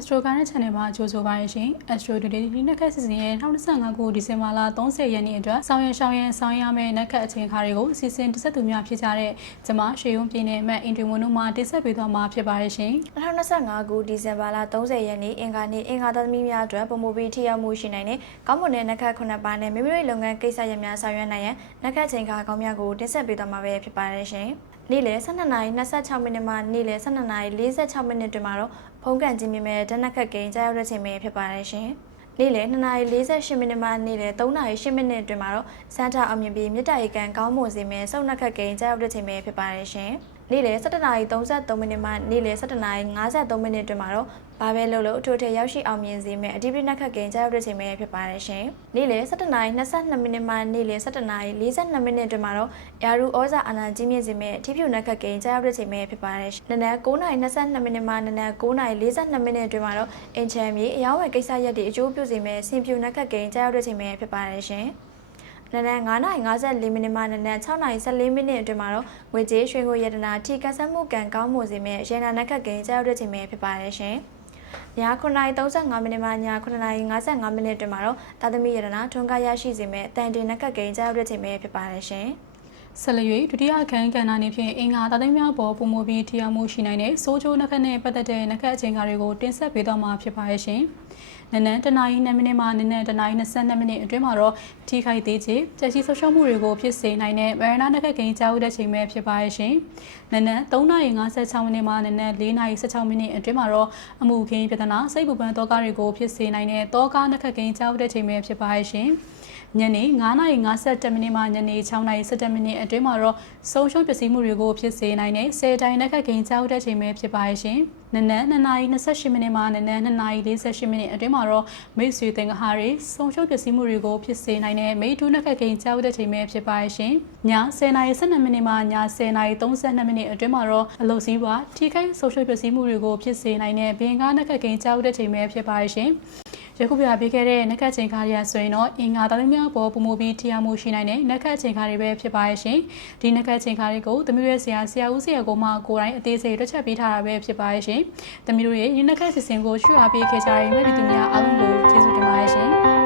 Astro Garden Channel မှာကြိုဆိုပါရရှင် Astro Today ဒီနေ့ခက်စီစဉ်ရဲ့2025ခုဒီဇင်ဘာလ30ရက်နေ့အတွက်ဆောင်ရွက်ရမယ့်နက်ခတ်အချိန်ခါတွေကိုအစီအစဉ်တစ်ဆက်သူများဖြစ်ကြတဲ့ကျမရွှေရုံပြည်နယ်အမှတ်အင်တီမွန်တို့မှတင်ဆက်ပေးသွားမှာဖြစ်ပါရရှင်2025ခုဒီဇင်ဘာလ30ရက်နေ့အင်္ဂါနေ့အင်္ဂါသမီးများအတွက်ပုံမူပြီးထိရောက်မှုရှိနိုင်တဲ့ကောင်းမွန်တဲ့နက်ခတ်9ပါးနဲ့မိမိတို့လုပ်ငန်းကိစ္စရပ်များဆောင်ရွက်နိုင်ရန်နက်ခတ်အချိန်ခါကောင်းများကိုတင်ဆက်ပေးသွားမှာပဲဖြစ်ပါရရှင်နေ့လယ်12:26မိနစ်မှနေ့လယ်12:46မိနစ်တွင်မှာတော့ဖုံးကန်ခြင်းမြင်မဲ့ဓာတ်နက်ခတ်ကိန်းကြားရောက်တဲ့ချိန်ပဲဖြစ်ပါတယ်ရှင်။နေ့လယ်2:48မိနစ်မှနေ့လယ်3:08မိနစ်တွင်မှာတော့စမ်းထအောင်မြင်ပြီးမြစ်တာရီကန်ကောင်းမွန်စေမဲ့စုံနက်ခတ်ကိန်းကြားရောက်တဲ့ချိန်ပဲဖြစ်ပါတယ်ရှင်။နေ့လယ်17:33မိနစ်မှနေ့လယ်17:53မိနစ်တွင်မှာတော့ဘာပဲလုပ်လို့အထိုးထက်ရောက်ရှိအောင်မြင်စေမဲ့အဓိပတိနက်ခတ်ကိန်းကြားရောက်တဲ့ချိန်ပဲဖြစ်ပါတယ်ရှင်။နေ့လယ်17:22မိနစ်မှနေ့လယ်17:42မိနစ်တွင်မှာတော့ယာရူဩဇာအာဏာကြီးမြင့်စေမဲ့အထီးဖြူနက်ခတ်ကိန်းကြားရောက်တဲ့ချိန်ပဲဖြစ်ပါတယ်ရှင်။နနက်9:22မိနစ်မှနနက်9:42မိနစ်တွင်မှာတော့အင်ချမ်းမြေအယောင်းဝယ်ကိစ္စရပ်တွေအကျိုးပြုစေမဲ့ဆင်ဖြူနက်ခတ်ကိန်းကြားရောက်တဲ့ချိန်ပဲဖြစ်ပါတယ်ရှင်။နနက်9:54မိနစ်မှနနက်6:14မိနစ်အတွင်းမှာတော့ငွေကြေးရွှေငွေရတနာထိကဆတ်မှုကံကောင်းမွန်စေမဲ့ရေနာနက်ခတ်ကိန်းကြားရောက်တဲ့ချိန်ပဲဖြစ်ပါတယ်ရှင်။ည9:35မိနစ်မှည9:55မိနစ်အတွင်းမှာတော့သာသမီရတနာထွန်းကားရရှိစေမဲ့တန်တင်နက်ခတ်ကိန်းကြားရောက်တဲ့ချိန်ပဲဖြစ်ပါတယ်ရှင်။ဆက်လက်၍ဒုတိယခန်းကဏ္ဍအနေဖြင့်အင်္ဂါသားသိမ်းများပေါ်ပုံမူပြီးထီအောင်မှုရှိနိုင်တဲ့စိုးချိုးနက်ခတ်နဲ့ပတ်သက်တဲ့နက်ခတ်အချိန်ကားတွေကိုတင်ဆက်ပေးသွားမှာဖြစ်ပါရဲ့ရှင်။နနက်1:02မိနစ်မှနနက်1:22မိနစ်အတွင်းမှာတော့ထိခိုက်သေးခြင်းပျက်စီးဆုံးရှုံးမှုတွေကိုဖြစ်စေနိုင်တဲ့မရဏနက်ခတ်ကိန်းကြားရောက်တဲ့ချိန်ပဲဖြစ်ပါရဲ့ရှင်။နနက်3:56မိနစ်မှနနက်4:16မိနစ်အတွင်းမှာတော့အမှုခင်းပြဿနာစိတ်ပူပန်သောကားတွေကိုဖြစ်စေနိုင်တဲ့သောကားနက်ခတ်ကိန်းကြားရောက်တဲ့ချိန်ပဲဖြစ်ပါရဲ့ရှင်။ညနေ9:57မိနစ်မှညနေ6:17မိနစ်အတွင်းမှာတော့ဆုံးရှုံးပျက်စီးမှုတွေကိုဖြစ်စေနိုင်တဲ့10တိုင်နက်ခတ်ကိန်းကြားတဲ့ချိန်ပဲဖြစ်ပါရဲ့ရှင်။နနက်2:28မိနစ်မှနနက်2:48မိနစ်အတွင်းမှာတော့မိတ်ဆွေသင်္ဃာတွေဆုံးရှုံးပျက်စီးမှုတွေကိုဖြစ်စေနိုင်တဲ့မိထူးနက်ခတ်ကိန်းကြားတဲ့ချိန်ပဲဖြစ်ပါရဲ့ရှင်။ည10:12မိနစ်မှည10:32မိနစ်အတွင်းမှာတော့အလုပ်စည်းပွားထိခိုက်ဆုံးရှုံးပျက်စီးမှုတွေကိုဖြစ်စေနိုင်တဲ့ဘင်္ဂါနက်ခတ်ကိန်းကြားတဲ့ချိန်ပဲဖြစ်ပါရဲ့ရှင်။ယခုပြပေးခဲ့တဲ့နက်ခတ်ချိန်ခါရဆိုရင်တော့အင်္ဂါသားသမီးများပေါ်ပုံမူပြီးထီအောင်မှုရှိနိုင်တဲ့နက်ခတ်ချိန်ခါတွေပဲဖြစ်ပါရဲ့ရှင်ဒီနက်ခတ်ချိန်ခါတွေကိုသမီးရဲ့ဆရာဦးဆရာကိုမှကိုယ်တိုင်အသေးစိတ်တွက်ချက်ပေးထားတာပဲဖြစ်ပါရဲ့ရှင်သမီးတို့ရဲ့ဒီနက်ခတ်စီစဉ်ကိုရှုအားပေးခဲ့ကြတဲ့မိဘပြည်သူများအားလုံးကိုကျေးဇူးတင်ပါတယ်ရှင်